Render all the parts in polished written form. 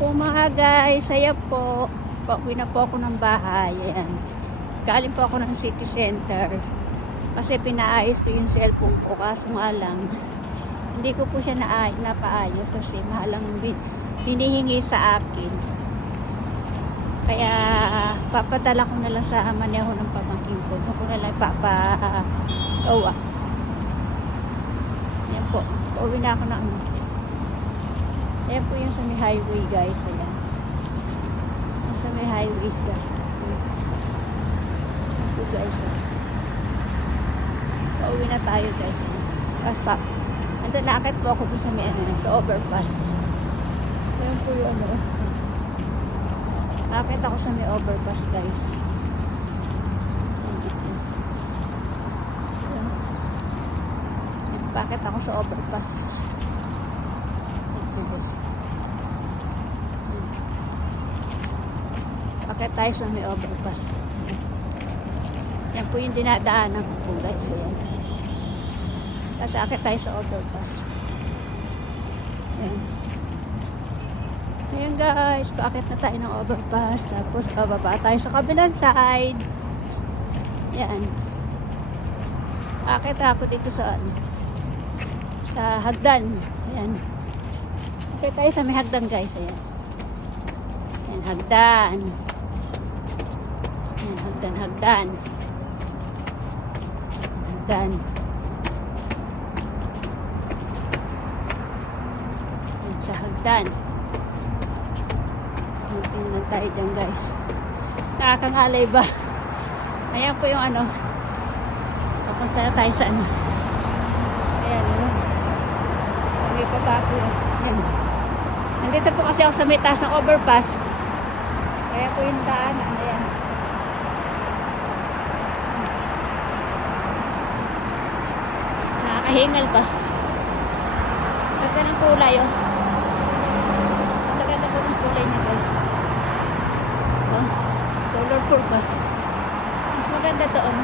po mga guys, saya po. Pauwi na po ako ng bahay. Ayan. Galing po ako ng city center. Kasi pinaayos ko yung cellphone ko. Kaso nga lang, hindi ko po siya napaayos kasi mahalang hinihingi sa akin. Kaya papadala ko na lang sa maneho ng pamangkin ko. Doon ko na lang papagawa. Ayan po. Pauwi na ako ng ayan po yung sa may highway guys. Ayan. Sa may highways guys. Ayan po guys. Pauwi na tayo guys. Basta. Andun nakakit po ako doon sa may sa overpass. Ayan po yung nakakit ako sa may overpass guys. Bakit ako sa overpass? Bakit tayo sa may overpass? Yan po yung dinadaanan ko po guys. Kasi akit tayo sa overpass. Yan. Ayan guys, paakit na tayo ng overpass. Tapos bababa tayo sa kabilang side. Yan. Akit ako dito sa hagdan. Ayan. Okay tayo sa may hagdan guys. Ayan. Ayan, hagdan. Ayan, hagdan. Hagdan. Ayan, sa hagdan. Tingnan tayo dyan guys. Nakakangalay ba? Ayan po yung papunta na tayo sa ayan sa may pabako. Ayan. Nandito po kasi ako sa may taas ng overpass. Kaya po yung daanan. Ayan. Nakakahingal ba? Ganda ng kulay Ganda po ng kulay niya guys. Colorful ba? Mas maganda doon.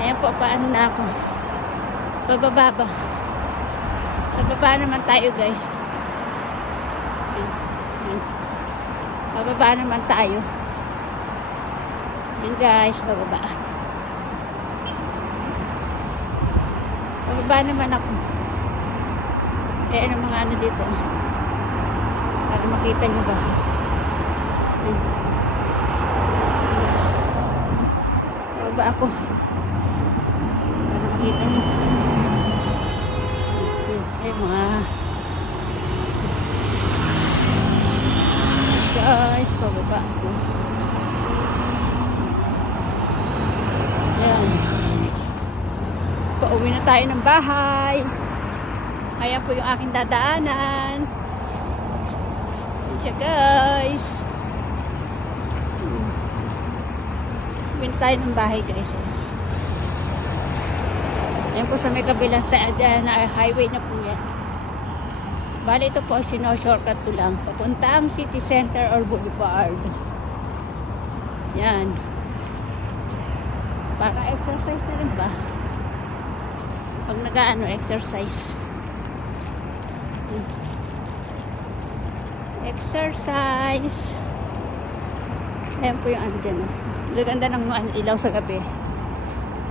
Ayan po, paano na ako. Bababa ba? Sa baba naman tayo guys. Bababa naman tayo. Yan guys, bababa. Bababa naman ako. Eh, ano mga dito? Para makita nyo ba? Bababa ako. Para makita nyo. Ay, mga guys, pababa ako. Ayan. Pauwi na tayo ng bahay. Ayan po yung aking dadaanan. Ayan siya guys. Pauwi na tayo ng bahay guys. Ayan po sa may kabilang na highway na po yan. Bali ito po, shortcut ko lang. Papuntang city center or boulevard. Yan. Para exercise na rin ba? Pag exercise. Exercise. Ayan po yung dyan. Ganda ng ilaw sa gabi.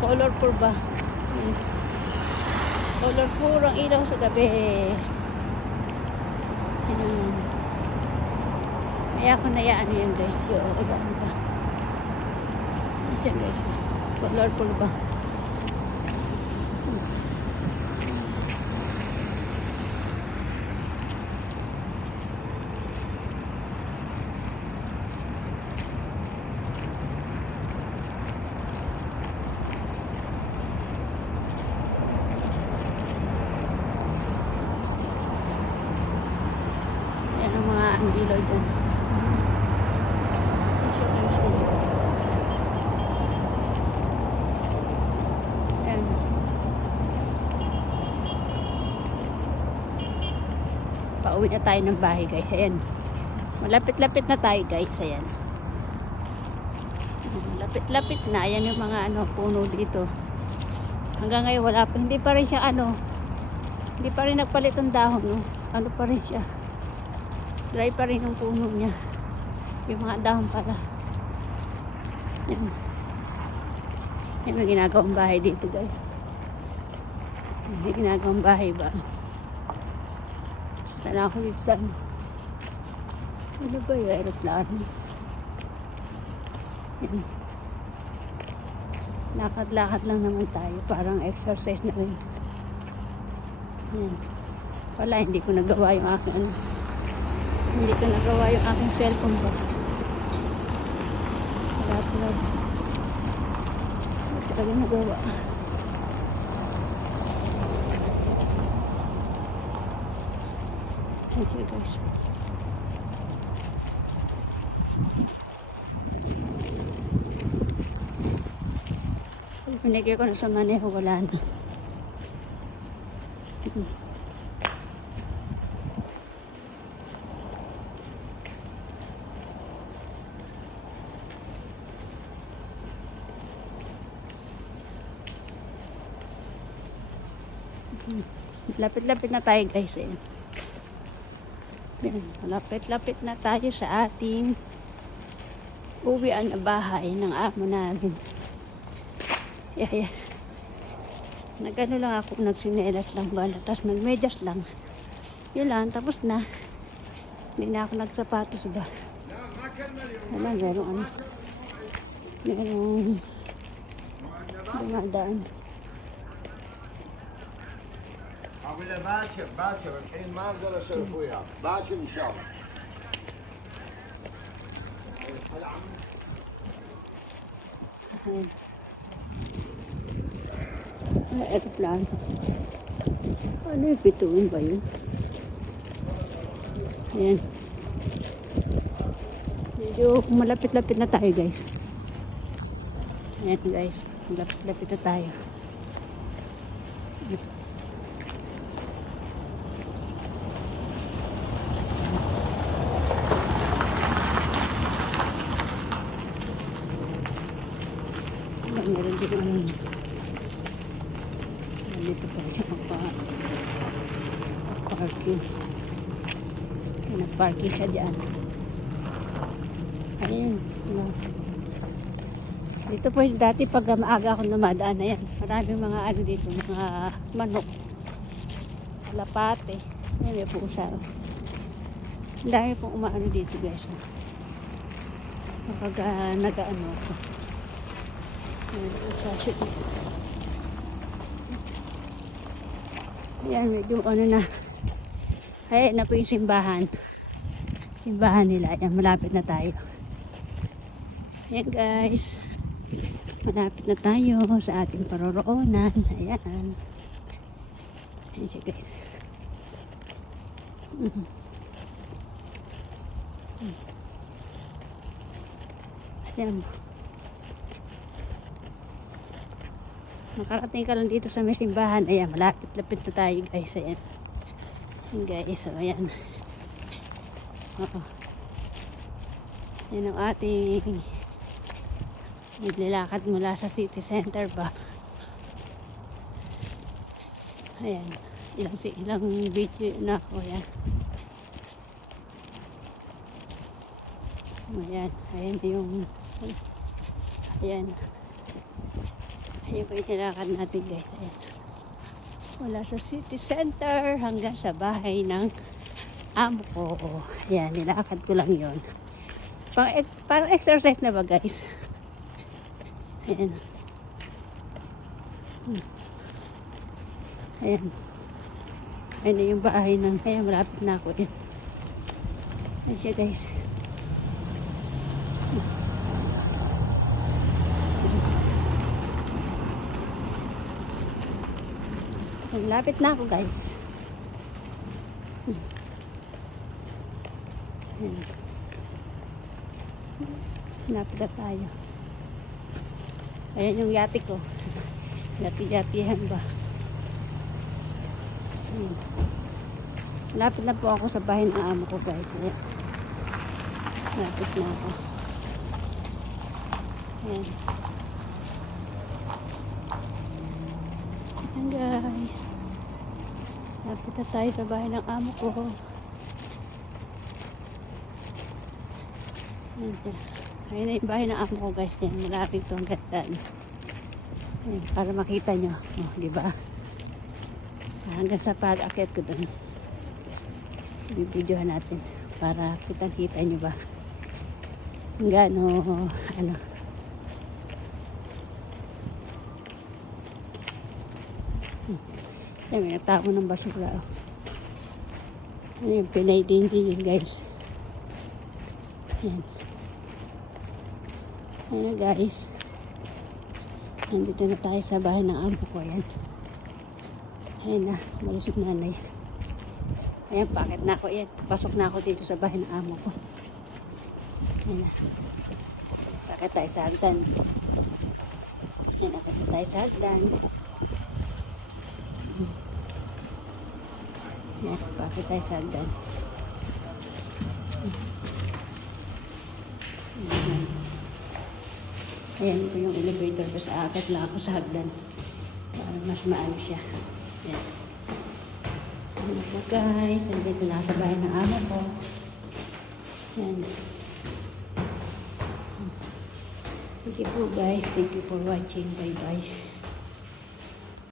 Colorful ba? Colorful ang ilaw sa gabi. Kaya ako na yan guys. Ano ba? Ayan guys. Colorful ba? Ayan ang mga ilaw dyan. Ayan. Pauwi na tayo ng bahay guys. Ayan. Malapit-lapit na tayo guys. Ayan. Lapit-lapit na. Ayan yung mga puno dito. Hanggang ngayon wala pa. Hindi pa rin siya hindi pa rin nagpalit ang dahon. No? ano pa rin siya. Dry pa rin yung puno niya. Yung mga dahon pala. Yan. Yan ang ginagawang bahay dito guys. May ginagawang bahay ba? Sana ako dito sa ano ba yung aeroplano? Yan. Lakad-lakad lang naman tayo. Parang exercise na rin. Yan. Wala, hindi ko nagawa yung aking ano. Hindi ko nagawa yung aking cellphone ba. Wala talaga. Wala talaga nagawa. Thank you guys. Pinigay ko na sa maneho, wala na. Lapit-lapit na tayo guys. Ayan. Lapit-lapit na tayo sa ating uwian na bahay ng amo namin. Yeah. Nagano lang ako, nagsinelas lang ba, tapos nagmedyas lang. Yun lang, tapos na. Hindi na ako nagsapatos ba. Wala, merong ano. Merong dumadaan. أقول له باكر الحين ما أقدر أسولف وياه باكر إن شاء الله. Aeroplano. Ano yung bituin ba yun? Ayan. Medyo malapit-lapit na tayo guys. Ayan guys. Malapit-lapit na tayo. Meron din ano. Dito pa siya parking. Nag-parking siya dyan. Ayun. Dito po dati pag maaga ako namadaan na yan. Maraming mga ano dito, mga manok. Lapate. Ayun, may pusa. Ang dami pong umaano dito guys. Kapag nag-ano ako. Ayan, medyo ano na. Ayan na po yung simbahan. Simbahan nila. Ayan, malapit na tayo. Ayan guys. Malapit na tayo sa ating paroroonan. Ayan. Ayan siya guys. Ayan. Makarating ka lang dito sa may simbahan. Ayan, malapit-lapit na tayo guys. Ayan. Ayan guys. So, ayan. Oo. Ayan ang ating naglalakad mula sa city center ba. Ayan. Ilang video na ako. Ayan. Ayan. Ayan yung ayan. Ayan po yung nilakad natin guys. Ayan. Wala sa city center hanggang sa bahay ng amo ko. Ayan, nilakad ko lang yun. Parang exercise na ba guys? Ayan. Ayan. Ayan na yung bahay ng, ayan malapit na ako. Ayan. Ayan siya guys. Lapit na ako guys. Lapit na tayo. Ayan yung yate ko. Yati-yatihan ba. Lapit na po ako sa bahay ng amo ko guys. Ayan. Lapit na ako. Ayan. Ayan guys. Lapit na tayo sa bahay ng amo ko. Ayun na yung bahay ng amo ko guys. Yan, malapit ito ang ganda. Ayan, para makita nyo. Oh, di ba? Hanggang sa pag-akit ko doon. Bibidyohan natin para kitang-kita nyo ba gano ano. Ayan, may nagtapon ng basura. Oh. Ano yung Pinay Dingding yun guys. Ayan. Ayan na guys. Nandito na tayo sa bahay ng amo ko. Ayan. Ayan na. Malis yung nanay. Ayan, bakit na ako. Ayan. Pasok na ako dito sa bahay ng amo ko. Ayan na. Sakit tayo sa hagdan. Ayan, sakit tayo sa hagdan. Ayan, bakit tayo sa hagdan. Ayan po yung elevator ko sa akat lang ako sa hagdan para mas maano siya. Ayan. Ayan po guys, nandito na sa bahay ng amo ko. Ayan. Sige po guys, thank you for watching. Bye bye.